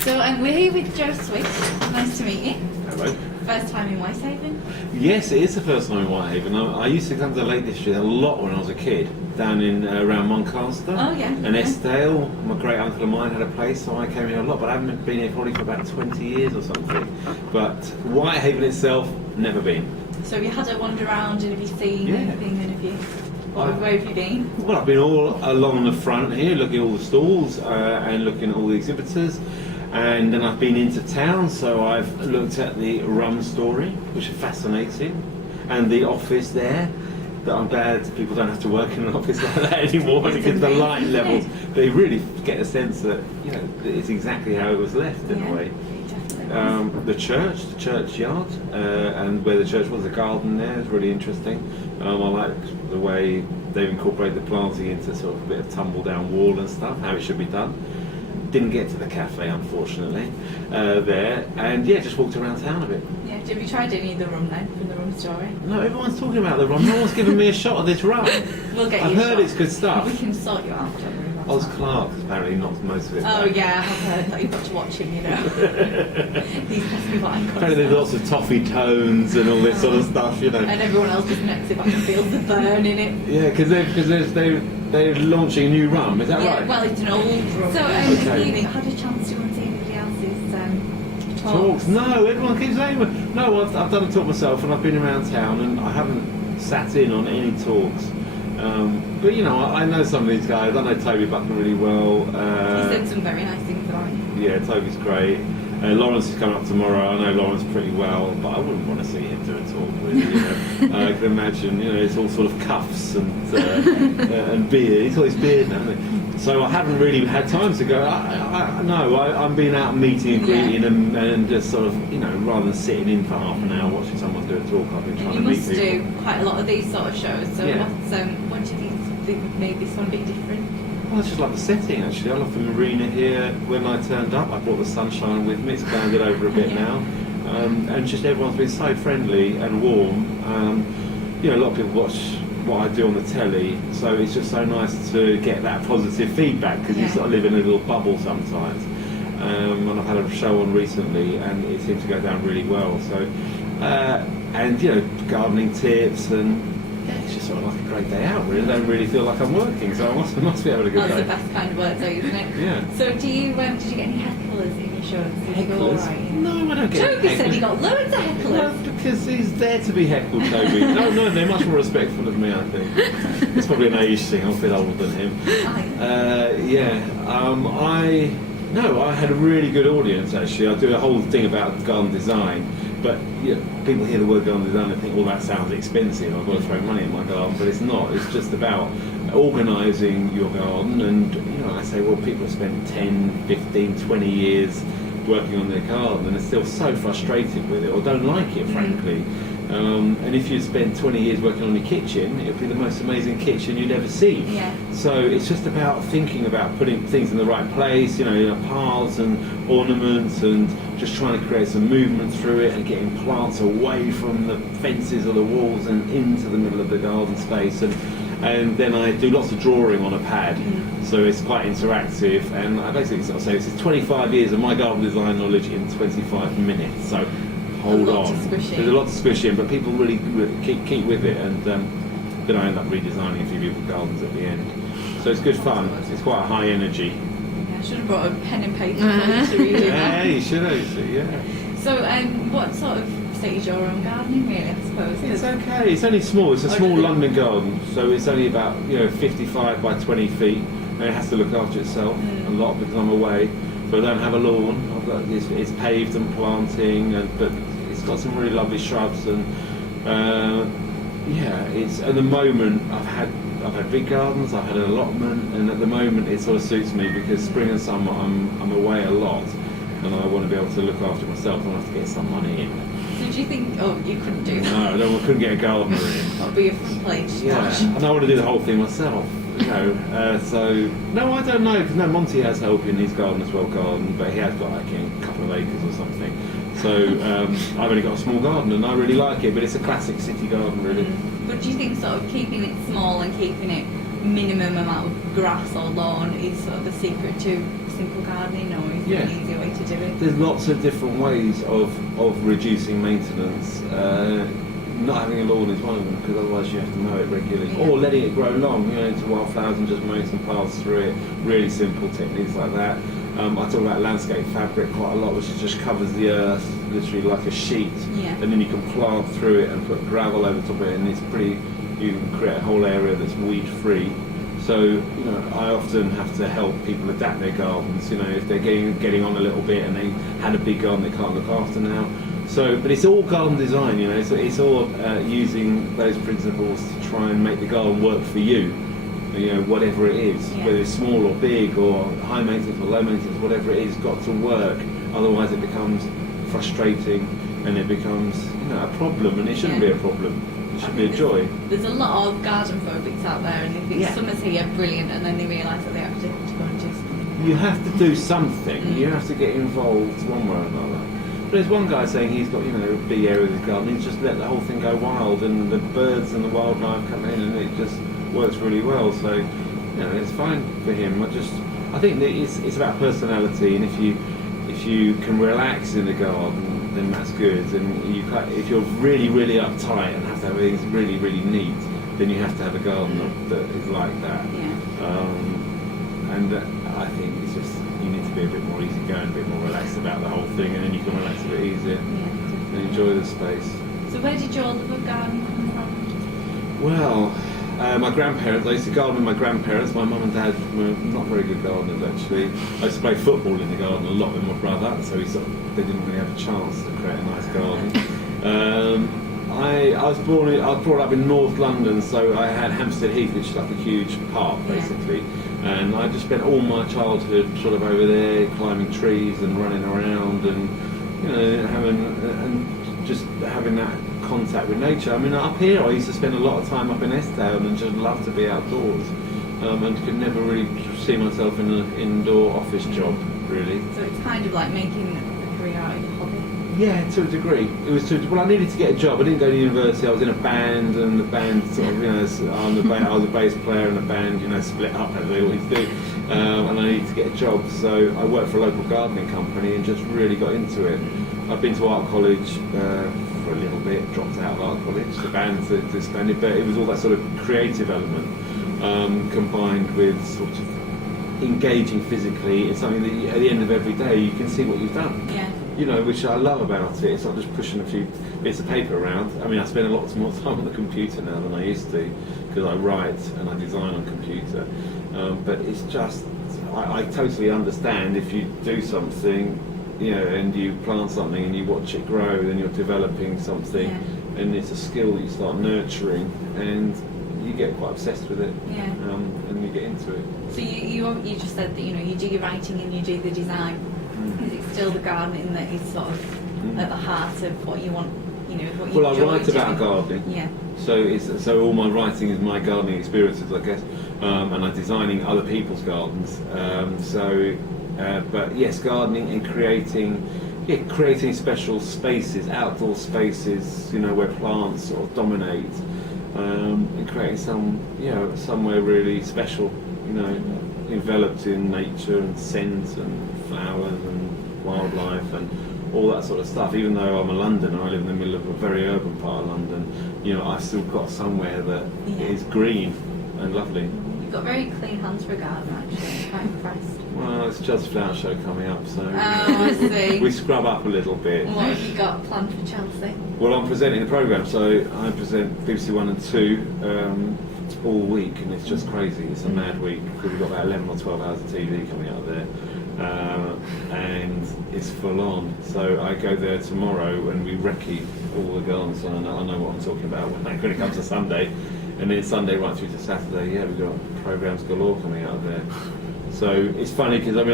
So we're here with Joe Swift. Nice to meet you. Hello. First time in Whitehaven? Yes, it is the first time in Whitehaven. I used to come to the Lake District a lot when I was a kid, down in around Moncaster. Oh, yeah. And Eskdale. My great uncle of mine had a place, so I came here a lot, but I haven't been here probably for about 20 years or something. But Whitehaven itself, never been. So have you had a wander around and have you seen anything, and have you... Where have you been? Well, I've been all along the front here, looking at all the stalls and looking at all the exhibitors. And then I've been into town, so I've looked at the rum story, which is fascinating, and the office there. That I'm glad people don't have to work in an office like that anymore because the light levels. They really get a sense that it's exactly how it was left in a way. The churchyard, and where the church was, the garden there is really interesting. I like the way they've incorporated the planting into sort of a bit of tumble down wall and stuff, how it should be done. Didn't get to the cafe, unfortunately, there, and just walked around town a bit. Yeah, have you tried any of the rum then, from the rum story? No, everyone's talking about the rum. No one's given me a shot of this rum. We'll get I've you heard it's good stuff. We can sort you out, don't worry about Oz that. Clark apparently knocked most of it. Oh yeah, I've heard that. You've got to watch him, He's must be buying Apparently there's lots of toffee tones and all this sort of stuff, And everyone else is next if I can feel the burn in it. Yeah, because they're launching a new rum, is that right? Well, it's an old rum. So, Okay. you had a chance to go and see anybody else's Talks? No, everyone keeps saying, no, I've done a talk myself and I've been around town and I haven't sat in on any talks. But I know some of these guys. I know Toby Buckner really well. He said some very nice things about you. Yeah, Toby's great. Lawrence is coming up tomorrow. I know Lawrence pretty well, but I wouldn't want to see him do a talk with. I can imagine, it's all sort of cuffs and beard. He's got his beard now, hasn't he? So I haven't really had time to go. I'm being out meeting and greeting and just sort of, rather than sitting in for half an hour watching someone do a talk, I've been trying to meet people. You must do quite a lot of these sort of shows. So what do you think made this one a bit different? Well, I just like the setting actually. I love the marina here. When I turned up, I brought the sunshine with me. It's clouded over a bit now, and just everyone's been so friendly and warm. A lot of people watch what I do on the telly, so it's just so nice to get that positive feedback because you sort of live in a little bubble sometimes. And I've had a show on recently, and it seems to go down really well. So, gardening tips and. It's just sort of like a great day out, really. I don't really feel like I'm working, so I must be having a good day. That's the best kind of work day, isn't it? Yeah. So did you get any hecklers in your shows? Hecklers? Right? No, I don't get Toby said he got loads of hecklers. No, because he's there to be heckled, Toby. No, they're much more respectful of me, I think. It's probably an age thing. I'm a bit older than him. I had a really good audience, actually. I do a whole thing about garden design. But people hear the word garden design and think, well, that sounds expensive. I've got to throw money in my garden, but it's not. It's just about organising your garden. And I say, well, people have spent 10, 15, 20 years working on their garden, and they're still so frustrated with it, or don't like it, frankly. And if you spend 20 years working on your kitchen, it'll be the most amazing kitchen you'd ever see. Yeah. So it's just about thinking about putting things in the right place, paths and ornaments, and just trying to create some movement through it and getting plants away from the fences or the walls and into the middle of the garden space. And then I do lots of drawing on a pad, so it's quite interactive. And I basically sort of say this is 25 years of my garden design knowledge in 25 minutes. So hold on. There's a lot to squish in, but people really keep with it, and then I end up redesigning a few people's gardens at the end. So it's good fun. It's quite a high energy. Yeah, I should have brought a pen and paper for you to read it. Yeah, you should actually. Yeah. So, what sort of stage you're on gardening, really? I suppose it's okay. It's only small. It's a small London garden, so it's only about 55 by 20 feet, and it has to look after itself a lot because I'm away. So I don't have a lawn. It's paved and planting, but it's got some really lovely shrubs and it's at the moment I've had big gardens, I've had an allotment, and at the moment it sort of suits me because spring and summer I'm away a lot, and I want to be able to look after myself. I want to get some money in. So do you think? Oh, you couldn't do that. No, I couldn't get a gardener in. That'd be a front page. Yeah, and I want to do the whole thing myself. So no, I don't know because Monty has help in his garden as well, but he has got like a couple of acres or something. So I've only got a small garden and I really like it, but it's a classic city garden, really. But do you think sort of keeping it small and keeping it minimum amount of grass or lawn is sort of the secret to simple gardening, or is there an easier way to do it? There's lots of different ways of reducing maintenance. Not having a lawn is one of them, because otherwise you have to mow it regularly. Yeah. Or letting it grow long, into wildflowers and just mowing some paths through it. Really simple techniques like that. I talk about landscape fabric quite a lot, which just covers the earth literally like a sheet. Yeah. And then you can plant through it and put gravel over top of it, and it's pretty. You can create a whole area that's weed free. So, I often have to help people adapt their gardens, if they're getting on a little bit and they had a big garden they can't look after now. So, but it's all garden design, so it's all using those principles to try and make the garden work for you, whatever it is, whether it's small or big or high maintenance or low maintenance, whatever it is, got to work, otherwise it becomes frustrating and it becomes, a problem, and it shouldn't be a problem. It should be a joy. There's a lot of garden phobics out there, and they think summer's here, brilliant, and then they realise that they actually have to go and do something. You have to do something. You have to get involved one way or another. But there's one guy saying he's got, a big area of his garden. He's just let the whole thing go wild, and the birds and the wildlife come in, and it just works really well. So, it's fine for him. I think that it's about personality, and if you can relax in the garden, then that's good. And if you're really, really uptight and have to have things really, really neat, then you have to have a garden that is like that. Yeah. And I think it's just, you need to be a bit more easygoing, a bit more relaxed about the whole thing, and then you can relax a bit easier and enjoy the space. So where did your love of gardening come from? Well, my grandparents, I used to garden with my grandparents. My mum and dad were not very good gardeners, actually. I used to play football in the garden a lot with my brother, so they didn't really have a chance to create a nice garden. I was brought up in North London, so I had Hampstead Heath, which is like a huge park, basically. And I just spent all my childhood sort of over there, climbing trees and running around, and having that contact with nature. I mean, up here I used to spend a lot of time up in Estail and just love to be outdoors, and could never really see myself in an indoor office job, really. So it's kind of like making a career out of a hobby. Yeah, to a degree. I needed to get a job. I didn't go to university. I was in a band, and the band sort of, I was a bass player, and the band, split up as they always do. And I needed to get a job, so I worked for a local gardening company and just really got into it. I've been to art college for a little bit, dropped out of art college. The band disbanded, but it was all that sort of creative element combined with sort of engaging physically in something that at the end of every day you can see what you've done. Yeah. Which I love about it. It's not just pushing a few bits of paper around. I mean, I spend a lot more time on the computer now than I used to, because I write and I design on computer. But it's just, I totally understand if you do something, and you plant something and you watch it grow, then you're developing something, and it's a skill that you start nurturing, and you get quite obsessed with it, and you get into it. So you just said that you do your writing and you do the design. Is it still the gardening that is sort of at the heart of what you want? What you I enjoy write about doing? gardening. Yeah. So all my writing is my gardening experiences, I guess, and I'm designing other people's gardens. But yes, gardening and creating special spaces, outdoor spaces, where plants sort of dominate, and creating somewhere really special, enveloped in nature and scent and flowers and wildlife and all that sort of stuff. Even though I'm a Londoner, I live in the middle of a very urban part of London, I've still got somewhere that is green and lovely. You've got very clean hands for a garden, actually. I'm quite impressed. Well, it's just Flower Show coming up, so I see. we scrub up a little bit. What have you got planned for Chelsea? Well, I'm presenting the programme, so I present BBC 1 and 2 all week, and it's just crazy. It's a mad week, because we've got about 11 or 12 hours of TV coming out there, and it's full on. So I go there tomorrow and we recce all the gardens, so I know what I'm talking about when it comes to Sunday. And then Sunday right through to Saturday, we've got programmes galore coming out there. So it's funny because I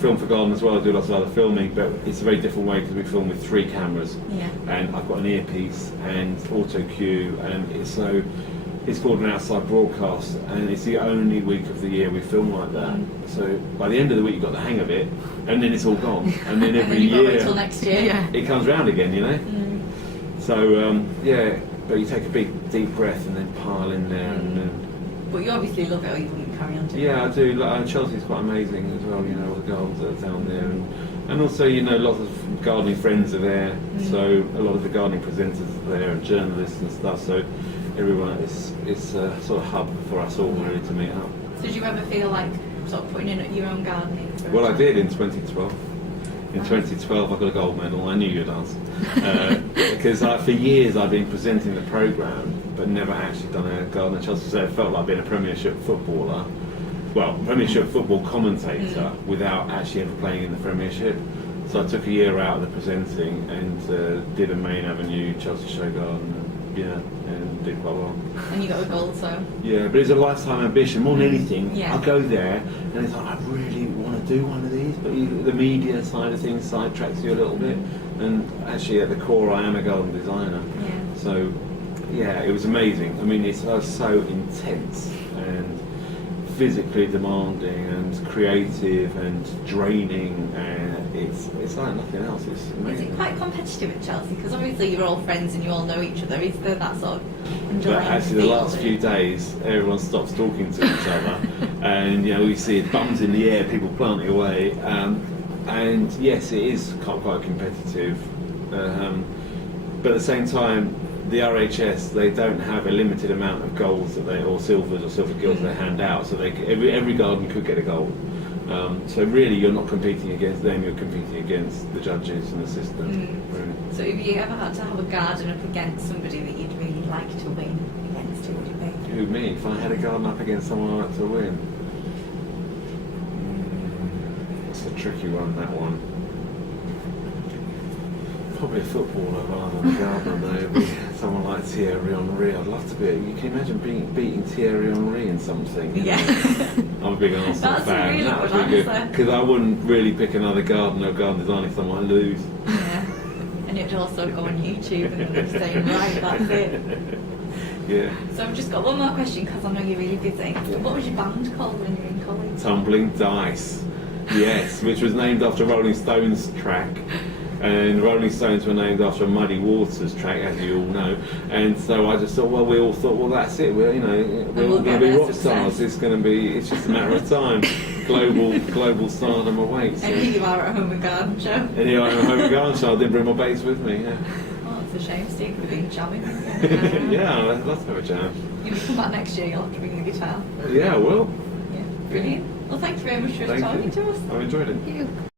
film for Garden as well. I do lots of other filming, but it's a very different way because we film with 3 cameras, and I've got an earpiece and auto cue, and it's called an outside broadcast, and it's the only week of the year we film like that. So by the end of the week, you've got the hang of it, and then it's all gone. And then every year, until next year, it comes round again, So but you take a big deep breath and then pile in there, and then But you obviously love it, or you wouldn't carry on doing Yeah, I it. do. Chelsea's quite amazing as well, you know, all the gardens that are down there. And also, you know, lots of gardening friends are there. So a lot of the gardening presenters are there and journalists and stuff. So everyone, it's a sort of hub for us all really to meet up. So did you ever feel like sort of putting in your own gardening? For a Well, I time? did in 2012. In 2012, I got a gold medal. I knew you'd ask. Because for years I've been presenting the programme, but never actually done a garden at Chelsea. So it felt like being a Premiership footballer. Well, Premiership football commentator without actually ever playing in the Premiership. So I took a year out of the presenting and did a Main Avenue Chelsea Show Garden. And did quite well. And you got a gold, so. Yeah, but it's a lifetime ambition more than anything. Yeah. I go there and it's like I really want to do one of these, but the media side of things sidetracks you a little bit. And actually, at the core, I am a garden designer. Yeah. So, yeah, it was amazing. I mean, it's so intense and physically demanding and creative and draining, and it's like nothing else. It's Is amazing. it quite competitive at Chelsea? Because obviously you're all friends and you all know each other. Is there that sort of But underlying actually, the feel last that- few days, everyone stops talking to each other, and you know we see bums in the air, people planting away, and yes, it is quite competitive. But at the same time, the RHS, they don't have a limited amount of golds that or silvers or silver gills they hand out, so every garden could get a gold. So really, you're not competing against them; you're competing against the judges and the system. Really. So if you ever had to have a garden up against somebody that you'd really like to win against, who would it be? Who, me? If I had a garden up against someone I'd like to win? It's a tricky one, that one. Probably a footballer rather than a gardener, though. It'd be someone like Thierry Henry. I'd love to be. You can imagine beating Thierry Henry in something. You know? I'm a big Arsenal That's a fan. really That would good be good. answer. Because I wouldn't really pick another gardener or garden designer if I might lose. Yeah. And it'd also go on YouTube and they'd say, right, that's it. Yeah. So I've just got one more question because I know you're really busy. What was your band called when you were in college? Tumbling Dice. Yes, which was named after a Rolling Stones track. And Rolling Stones were named after a Muddy Waters track, as you all know. And so I just thought, well, we all thought, well, that's it. We're all going to be rock stars. It's just a matter of time. Global stardom awaits. And here you are at home with garden show. And here I am at home garden show. I did bring my bass with me. Yeah. Oh, it's a shame, Steve, for being jamming. Yeah, I'd love to have a jam. You come back next year, you'll have to bring the guitar. Yeah, I will. Yeah, brilliant. Well, thank you very much for Thank talking you. to us. I've enjoyed it. Thank you.